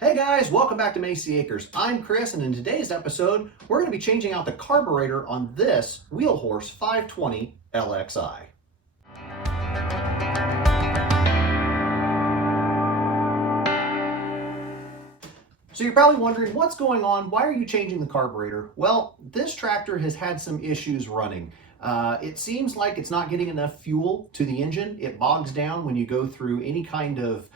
Hey guys, welcome back to Macy Acres. I'm Chris, and in today's episode, we're going to be changing out the carburetor on this Wheel Horse 520 LXI. So you're probably wondering, what's going on? Why are you changing the carburetor? Well, this tractor has had some issues running. It seems like it's not getting enough fuel to the engine. It bogs down when you go through any kind of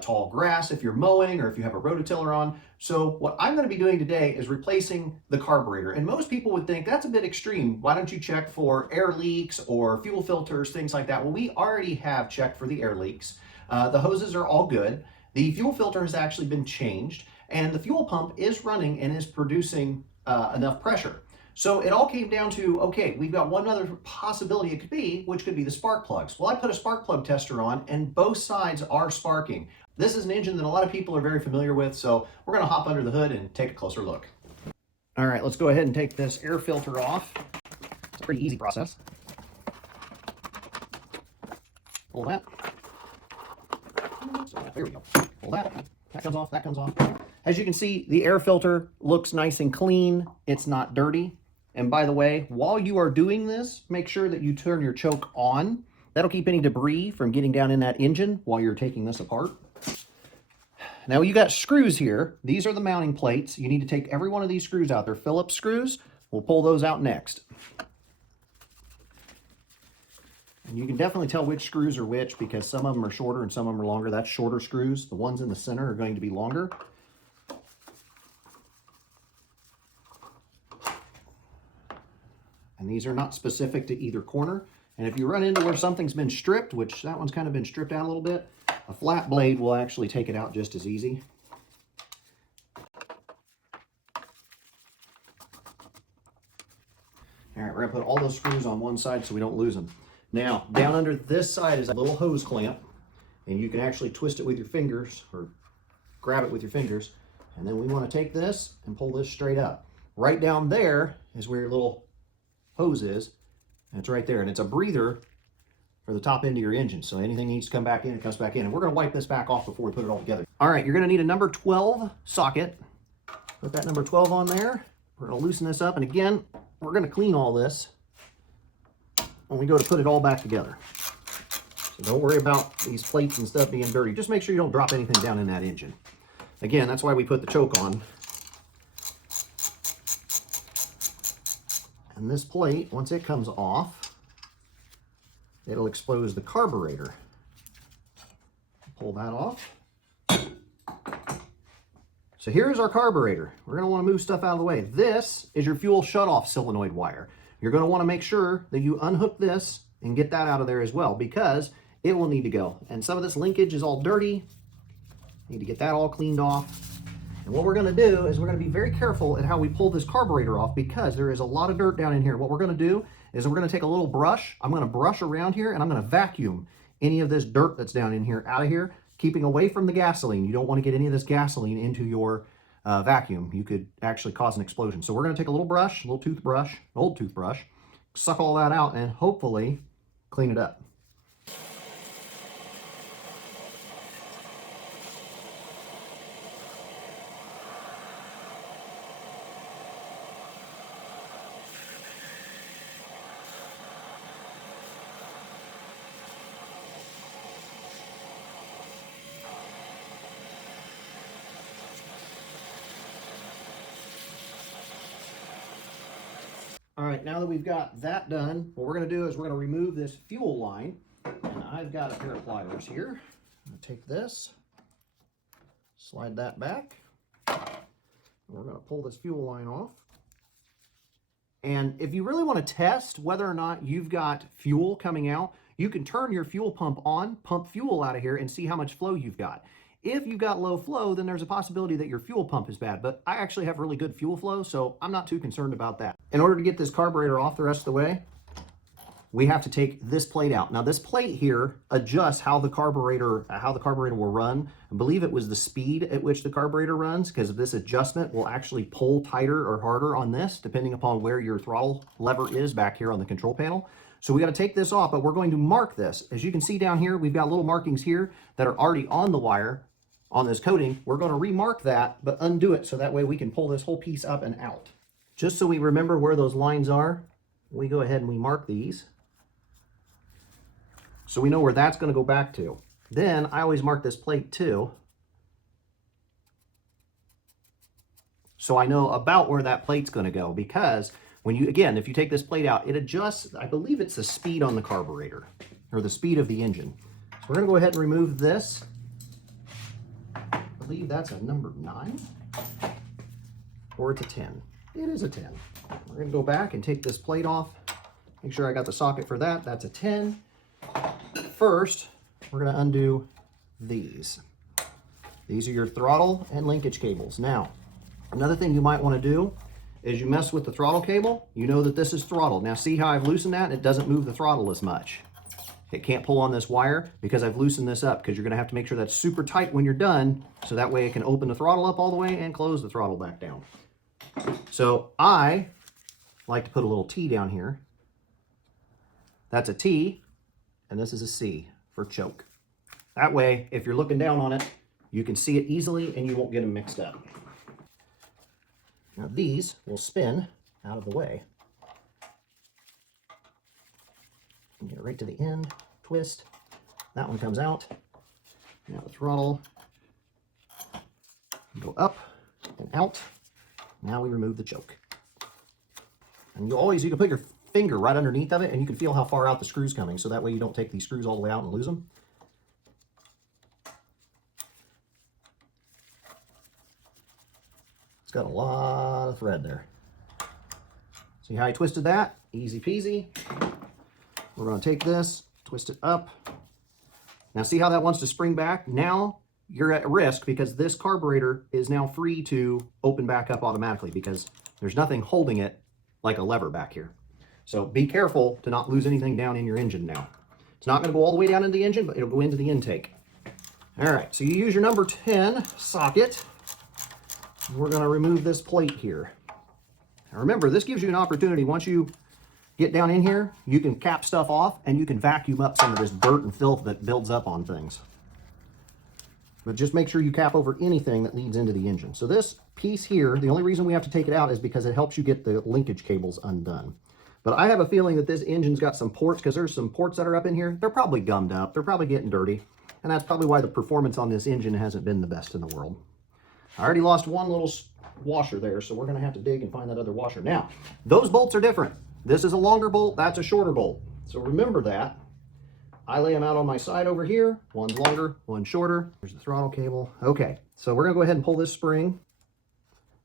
tall grass if you're mowing or if you have a rototiller on. So what I'm going to be doing today is replacing the carburetor. And most people would think that's a bit extreme. Why don't you check for air leaks or fuel filters, things like that? Well, we already have checked for the air leaks. The hoses are all good. The fuel filter has actually been changed, and the fuel pump is running and is producing enough pressure. So it all came down to, okay, we've got one other possibility it could be, which could be the spark plugs. Well, I put a spark plug tester on, and both sides are sparking. This is an engine that a lot of people are very familiar with, so we're going to hop under the hood and take a closer look. All right, let's go ahead and take this air filter off. It's a pretty easy process. Pull that. So there we go. Pull that. That comes off, that comes off. As you can see, the air filter looks nice and clean. It's not dirty. And by the way, while you are doing this, make sure that you turn your choke on. That'll keep any debris from getting down in that engine while you're taking this apart. Now you got screws here. These are the mounting plates. You need to take every one of these screws out. They're Phillips screws. We'll pull those out next. And you can definitely tell which screws are which because some of them are shorter and some of them are longer. That's shorter screws. The ones in the center are going to be longer. And these are not specific to either corner. And if you run into where something's been stripped, which that one's kind of been stripped out a little bit, a flat blade will actually take it out just as easy. All right, we're gonna put all those screws on one side so we don't lose them. Now, down under this side is a little hose clamp, and you can actually twist it with your fingers or grab it with your fingers. And then we want to take this and pull this straight up. Right down there is where your little hose is, and it's right there. And it's a breather for the top end of your engine. So anything needs to come back in, it comes back in. And we're going to wipe this back off before we put it all together. All right, you're going to need a number 12 socket. Put that number 12 on there. We're going to loosen this up. And again, we're going to clean all this when we go to put it all back together. So don't worry about these plates and stuff being dirty. Just make sure you don't drop anything down in that engine. Again, that's why we put the choke on. And this plate, once it comes off, it'll expose the carburetor. Pull that off. So here's our carburetor. We're going to want to move stuff out of the way. This is your fuel shutoff solenoid wire. You're going to want to make sure that you unhook this and get that out of there as well because it will need to go. And some of this linkage is all dirty. Need to get that all cleaned off. And what we're going to do is we're going to be very careful at how we pull this carburetor off because there is a lot of dirt down in here. What we're going to do is we're going to take a little brush. I'm going to brush around here and I'm going to vacuum any of this dirt that's down in here out of here, keeping away from the gasoline. You don't want to get any of this gasoline into your vacuum. You could actually cause an explosion. So we're going to take a little brush, a little toothbrush, an old toothbrush, suck all that out and hopefully clean it up. All right, now that we've got that done, what we're going to do is we're going to remove this fuel line. And I've got a pair of pliers here. I'm going to take this, slide that back. And we're going to pull this fuel line off. And if you really want to test whether or not you've got fuel coming out, you can turn your fuel pump on, pump fuel out of here, and see how much flow you've got. If you've got low flow, then there's a possibility that your fuel pump is bad, but I actually have really good fuel flow, so I'm not too concerned about that. In order to get this carburetor off the rest of the way, we have to take this plate out. Now this plate here adjusts how the carburetor will run. I believe it was the speed at which the carburetor runs, because this adjustment will actually pull tighter or harder on this, depending upon where your throttle lever is back here on the control panel. So we got to take this off, but we're going to mark this. As you can see down here, we've got little markings here that are already on the wire on this coating, we're going to remark that, but undo it so that way we can pull this whole piece up and out. Just so we remember where those lines are, we go ahead and we mark these so we know where that's going to go back to. Then I always mark this plate too, so I know about where that plate's going to go, because when you, again, if you take this plate out, it adjusts, I believe it's the speed on the carburetor, or the speed of the engine. So we're going to go ahead and remove this. I believe that's a number 9, or it's a 10. It is a 10. We're going to go back and take this plate off. Make sure I got the socket for that. That's a 10. First, we're going to undo these. These are your throttle and linkage cables. Now, another thing you might want to do is you mess with the throttle cable, you know that this is throttle. Now see how I've loosened that? It doesn't move the throttle as much. It can't pull on this wire because I've loosened this up, because you're gonna have to make sure that's super tight when you're done, so that way it can open the throttle up all the way and close the throttle back down. So I like to put a little T down here. That's a T, and this is a C for choke. That way, if you're looking down on it, you can see it easily and you won't get them mixed up. Now these will spin out of the way. Get it right to the end, twist. That one comes out. Now the throttle, go up and out. Now we remove the choke. And you can put your finger right underneath of it and you can feel how far out the screw's coming, so that way you don't take these screws all the way out and lose them. Got a lot of thread there. See how I twisted that? Easy peasy. We're going to take this, twist it up. Now see how that wants to spring back? Now you're at risk, because this carburetor is now free to open back up automatically, because there's nothing holding it like a lever back here. So be careful to not lose anything down in your engine now. It's not going to go all the way down into the engine, but it'll go into the intake. All right, so you use your number 10 socket. We're going to remove this plate here. Now remember, this gives you an opportunity. Once you get down in here, you can cap stuff off and you can vacuum up some of this dirt and filth that builds up on things. But just make sure you cap over anything that leads into the engine. So this piece here, the only reason we have to take it out is because it helps you get the linkage cables undone. But I have a feeling that this engine's got some ports, because there's some ports that are up in here. They're probably gummed up. They're probably getting dirty. And that's probably why the performance on this engine hasn't been the best in the world. I already lost one little washer there, so we're going to have to dig and find that other washer. Now, those bolts are different. This is a longer bolt, that's a shorter bolt. So remember that. I lay them out on my side over here. One's longer, one's shorter. There's the throttle cable. Okay, so we're going to go ahead and pull this spring.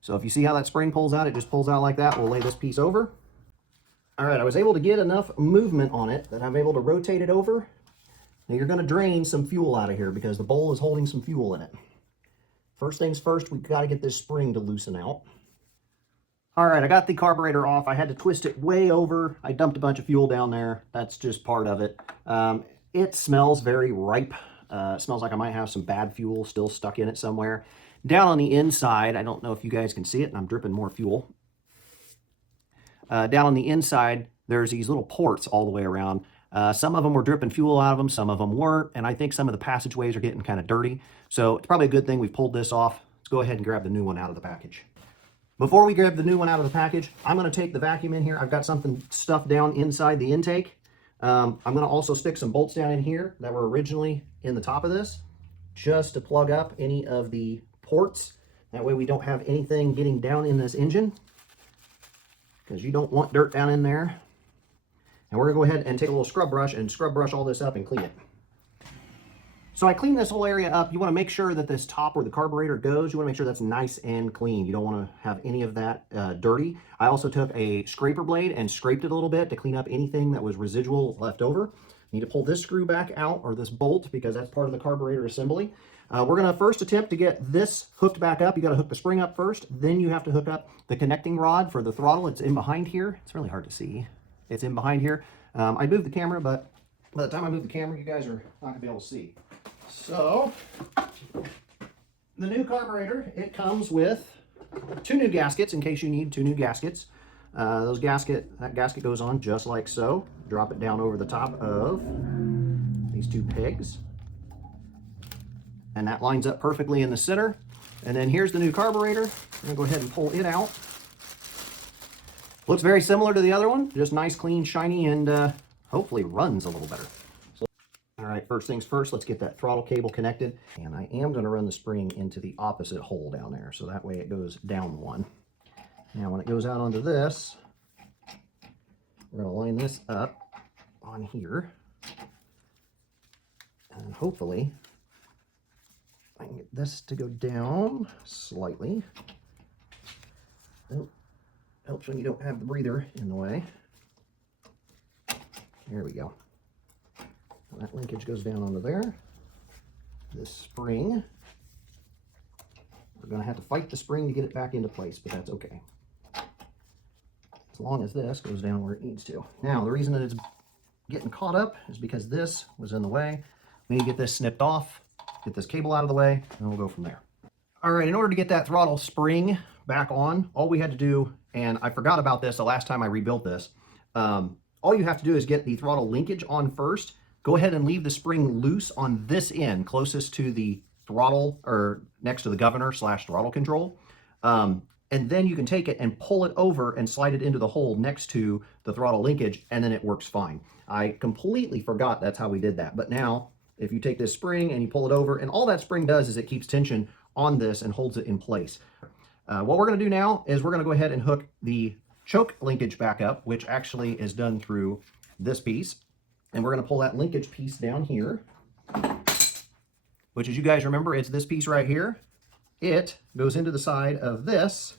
So if you see how that spring pulls out, it just pulls out like that. We'll lay this piece over. All right, I was able to get enough movement on it that I'm able to rotate it over. Now you're going to drain some fuel out of here, because the bowl is holding some fuel in it. First things first, we've got to get this spring to loosen out. All right, I got the carburetor off. I had to twist it way over. I dumped a bunch of fuel down there. That's just part of it. It smells very ripe. It smells like I might have some bad fuel still stuck in it somewhere. Down on the inside, I don't know if you guys can see it, and I'm dripping more fuel. Down on the inside, there's these little ports all the way around. Some of them were dripping fuel out of them, some of them weren't, and I think some of the passageways are getting kind of dirty. So it's probably a good thing we pulled this off. Let's go ahead and grab the new one out of the package. Before we grab the new one out of the package, I'm going to take the vacuum in here. I've got something stuffed down inside the intake. I'm going to also stick some bolts down in here that were originally in the top of this, just to plug up any of the ports. That way we don't have anything getting down in this engine, because you don't want dirt down in there. And we're going to go ahead and take a little scrub brush and scrub brush all this up and clean it. So I cleaned this whole area up. You want to make sure that this top where the carburetor goes, you want to make sure that's nice and clean. You don't want to have any of that dirty. I also took a scraper blade and scraped it a little bit to clean up anything that was residual left over. You need to pull this screw back out, or this bolt, because that's part of the carburetor assembly. We're going to first attempt to get this hooked back up. You got to hook the spring up first. Then you have to hook up the connecting rod for the throttle. It's in behind here. It's really hard to see. It's in behind here. I moved the camera, but by the time I move the camera, you guys are not going to be able to see. So, the new carburetor, it comes with 2 new gaskets in case you need 2 new gaskets. That gasket goes on just like so. Drop it down over the top of these 2 pegs. and that lines up perfectly in the center. And then here's the new carburetor. We're gonna go ahead and pull it out. Looks very similar to the other one, just nice, clean, shiny, and hopefully runs a little better. So, all right, first things first, let's get that throttle cable connected. And I am gonna run the spring into the opposite hole down there, so that way it goes down one. Now when it goes out onto this, we're gonna line this up on here. And hopefully, I can get this to go down slightly. Oh, helps when you don't have the breather in the way. There we go. That linkage goes down onto there. This spring, we're going to have to fight the spring to get it back into place, but that's okay. As long as this goes down where it needs to. Now, the reason that it's getting caught up is because this was in the way. We need to get this snipped off, get this cable out of the way, and we'll go from there. All right, in order to get that throttle spring back on, all we had to do, and I forgot about this the last time I rebuilt this, all you have to do is get the throttle linkage on first. Go ahead and leave the spring loose on this end, closest to the throttle, or next to the governor / throttle control. And then you can take it and pull it over and slide it into the hole next to the throttle linkage, and then it works fine. I completely forgot that's how we did that, but now, if you take this spring and you pull it over, and all that spring does is it keeps tension on this and holds it in place. What we're going to do now is we're going to go ahead and hook the choke linkage back up, which actually is done through this piece. And we're going to pull that linkage piece down here, which, as you guys remember, it's this piece right here. It goes into the side of this,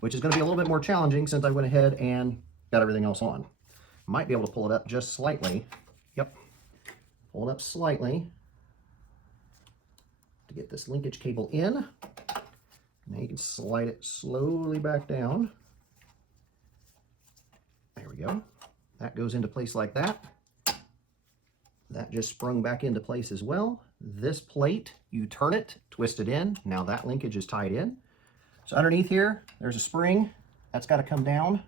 which is going to be a little bit more challenging since I went ahead and got everything else on. Might be able to pull it up just slightly. Yep. Pull it up slightly to get this linkage cable in. Now you can slide it slowly back down. There we go. That goes into place like that. That just sprung back into place as well. This plate, you turn it, twist it in. Now that linkage is tied in. So underneath here, there's a spring. That's got to come down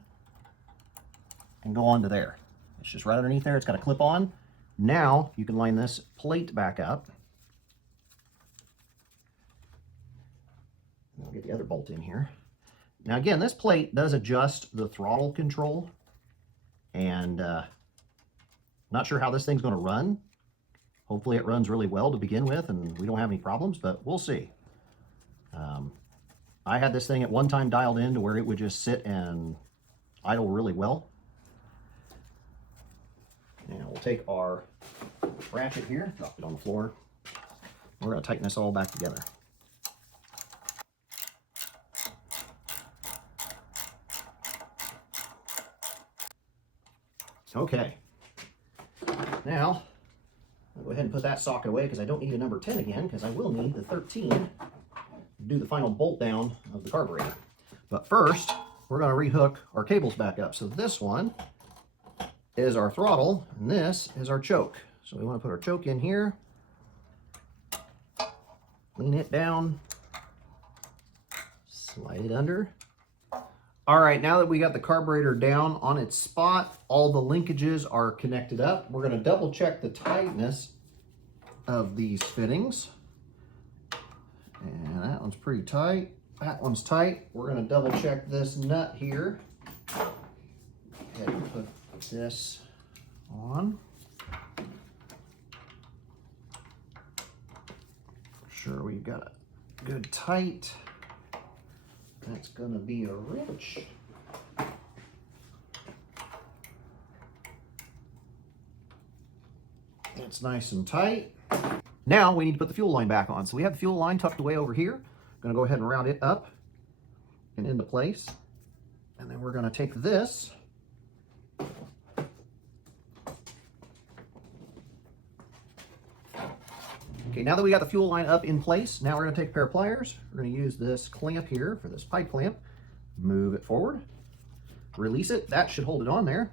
and go onto there. It's just right underneath there. It's got to clip on. Now you can line this plate back up. I'll get the other bolt in here. Now again, this plate does adjust the throttle control, and not sure how this thing's going to run. Hopefully it runs really well to begin with and we don't have any problems, but we'll see. I had this thing at one time dialed in to where it would just sit and idle really well. Now we'll take our ratchet here, drop it on the floor. We're going to tighten this all back together. Okay. Now, I'll go ahead and put that socket away because I don't need a number 10 again, because I will need the 13 to do the final bolt down of the carburetor. But first, we're going to rehook our cables back up. So this one is our throttle, and this is our choke. So we want to put our choke in here, lean it down, slide it under. All right, now that we got the carburetor down on its spot, all the linkages are connected up. We're going to double check the tightness of these fittings. And that one's pretty tight. That one's tight. We're going to double check this nut here. Go ahead and put this on. Sure we've got a good tight. That's going to be a wrench. It's nice and tight. Now we need to put the fuel line back on. So we have the fuel line tucked away over here. I'm going to go ahead and route it up and into place. And then we're going to take this Okay, now that we got the fuel line up in place, now we're going to take a pair of pliers. We're going to use this clamp here for this pipe clamp. Move it forward. Release it. That should hold it on there.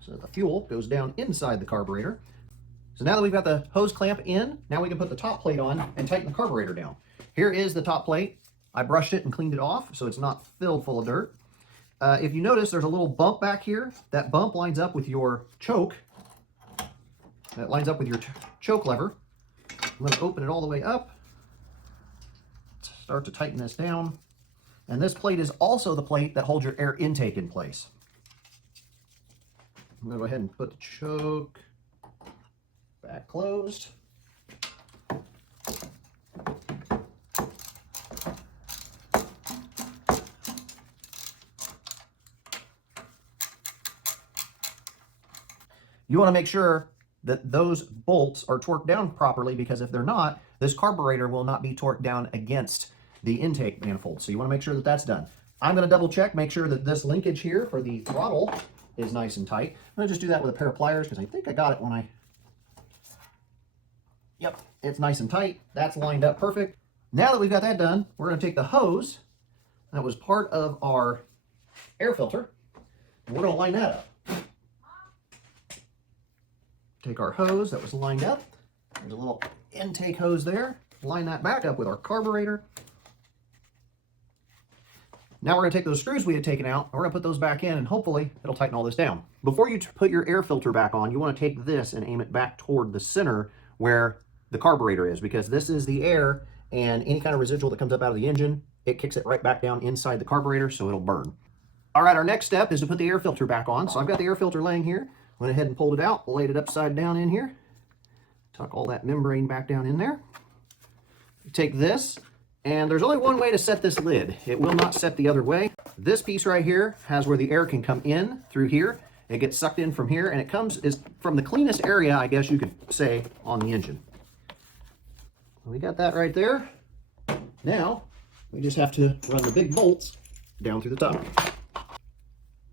So that the fuel goes down inside the carburetor. So now that we've got the hose clamp in, now we can put the top plate on and tighten the carburetor down. Here is the top plate. I brushed it and cleaned it off so it's not filled full of dirt. If you notice, there's a little bump back here. That bump lines up with your choke. That lines up with your choke lever. I'm going to open it all the way up, start to tighten this down. And this plate is also the plate that holds your air intake in place. I'm going to go ahead and put the choke back closed. You want to make sure that those bolts are torqued down properly, because if they're not, this carburetor will not be torqued down against the intake manifold. So you want to make sure that that's done. I'm going to double check, make sure that this linkage here for the throttle is nice and tight. I'm going to just do that with a pair of pliers because I think I got it when I... Yep, it's nice and tight. That's lined up perfect. Now that we've got that done, we're going to take the hose that was part of our air filter, and we're going to line that up. Take our hose that was lined up. There's a little intake hose there. Line that back up with our carburetor. Now we're going to take those screws we had taken out, and we're going to put those back in, and hopefully it'll tighten all this down. Before you put your air filter back on, you want to take this and aim it back toward the center where the carburetor is, because this is the air, and any kind of residual that comes up out of the engine, it kicks it right back down inside the carburetor, so it'll burn. All right, our next step is to put the air filter back on. So I've got the air filter laying here. Went ahead and pulled it out, laid it upside down in here. Tuck all that membrane back down in there. Take this, and there's only one way to set this lid. It will not set the other way. This piece right here has where the air can come in through here. It gets sucked in from here, and it comes is from the cleanest area, I guess you could say, on the engine. We got that right there. Now, we just have to run the big bolts down through the top.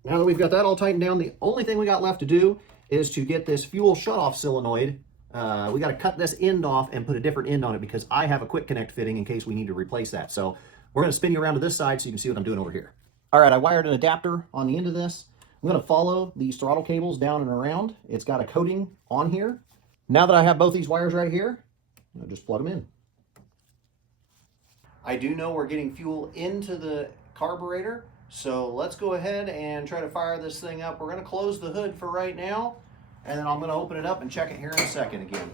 Now that we've got that all tightened down, the only thing we got left to do is to get this fuel shutoff solenoid. We got to cut this end off and put a different end on it, because I have a quick connect fitting in case we need to replace that. So we're going to spin you around to this side so you can see what I'm doing over here. All right, I wired an adapter on the end of this. I'm going to follow these throttle cables down and around. It's got a coating on here. Now that I have both these wires right here, I'll just plug them in. I do know we're getting fuel into the carburetor, so let's go ahead and try to fire this thing up. We're going to close the hood for right now, and then I'm going to open it up and check it here in a second again.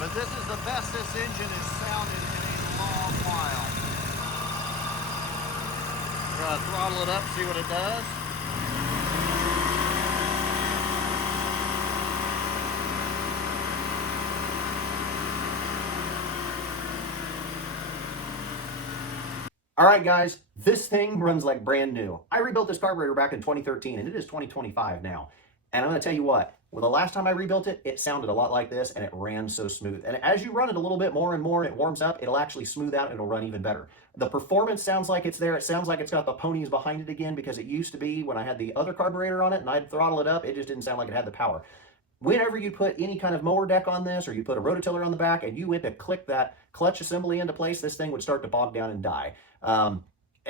But this is the best this engine has sounded in a long while. We're going to throttle it up, see what it does. All right, guys, this thing runs like brand new. I rebuilt this carburetor back in 2013, and it is 2025 now. And I'm going to tell you what, well, the last time I rebuilt it, it sounded a lot like this, and it ran so smooth. And as you run it a little bit more and more, and it warms up, it'll actually smooth out, and it'll run even better. The performance sounds like it's there. It sounds like it's got the ponies behind it again, because it used to be when I had the other carburetor on it, and I'd throttle it up, it just didn't sound like it had the power. Whenever you put any kind of mower deck on this, or you put a rototiller on the back, and you went to click that clutch assembly into place, this thing would start to bog down and die.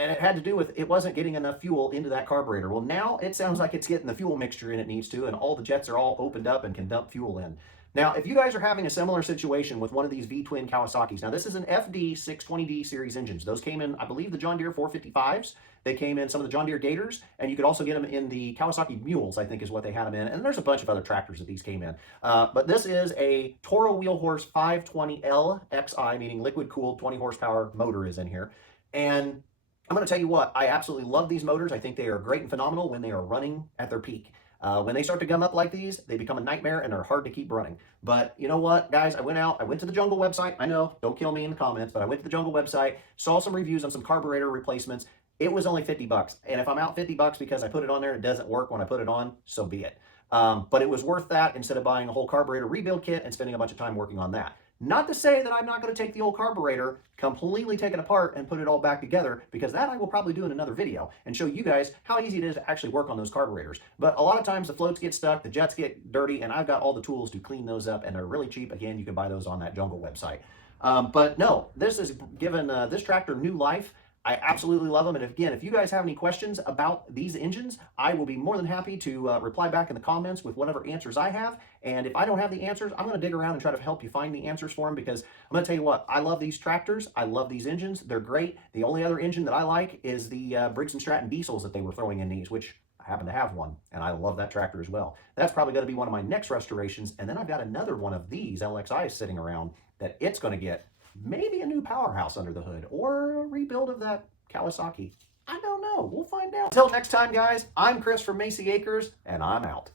And it had to do with it wasn't getting enough fuel into that carburetor. Well, now it sounds like it's getting the fuel mixture in it needs to, and all the jets are all opened up and can dump fuel in. Now, if you guys are having a similar situation with one of these V-twin Kawasaki's, now this is an FD620D series engines. Those came in, I believe, the John Deere 455s. They came in some of the John Deere Gators, and you could also get them in the Kawasaki Mules, I think is what they had them in. And there's a bunch of other tractors that these came in. But this is a Toro Wheel Horse 520L XI, meaning liquid cooled 20 horsepower motor is in here. And I'm going to tell you what, I absolutely love these motors. I think they are great and phenomenal when they are running at their peak. When they start to gum up like these, they become a nightmare and are hard to keep running. But you know what, guys, I went to the Jungle website. I know, don't kill me in the comments, but I went to the Jungle website, saw some reviews on some carburetor replacements. It was only 50 bucks. And if I'm out 50 bucks because I put it on there and it doesn't work when I put it on, so be it. But it was worth that instead of buying a whole carburetor rebuild kit and spending a bunch of time working on that. Not to say that I'm not going to take the old carburetor, completely take it apart and put it all back together, because that I will probably do in another video and show you guys how easy it is to actually work on those carburetors. But a lot of times the floats get stuck, the jets get dirty, and I've got all the tools to clean those up, and they're really cheap. Again, you can buy those on that Jungle website. But no, this has given this tractor new life. I absolutely love them. And again, if you guys have any questions about these engines, I will be more than happy to reply back in the comments with whatever answers I have. And if I don't have the answers, I'm going to dig around and try to help you find the answers for them, because I'm going to tell you what, I love these tractors. I love these engines. They're great. The only other engine that I like is the Briggs & Stratton diesels that they were throwing in these, which I happen to have one, and I love that tractor as well. That's probably going to be one of my next restorations. And then I've got another one of these LXIs sitting around that it's going to get maybe a new powerhouse under the hood or a rebuild of that Kawasaki. I don't know. We'll find out. Until next time, guys, I'm Chris from Macy Acres, and I'm out.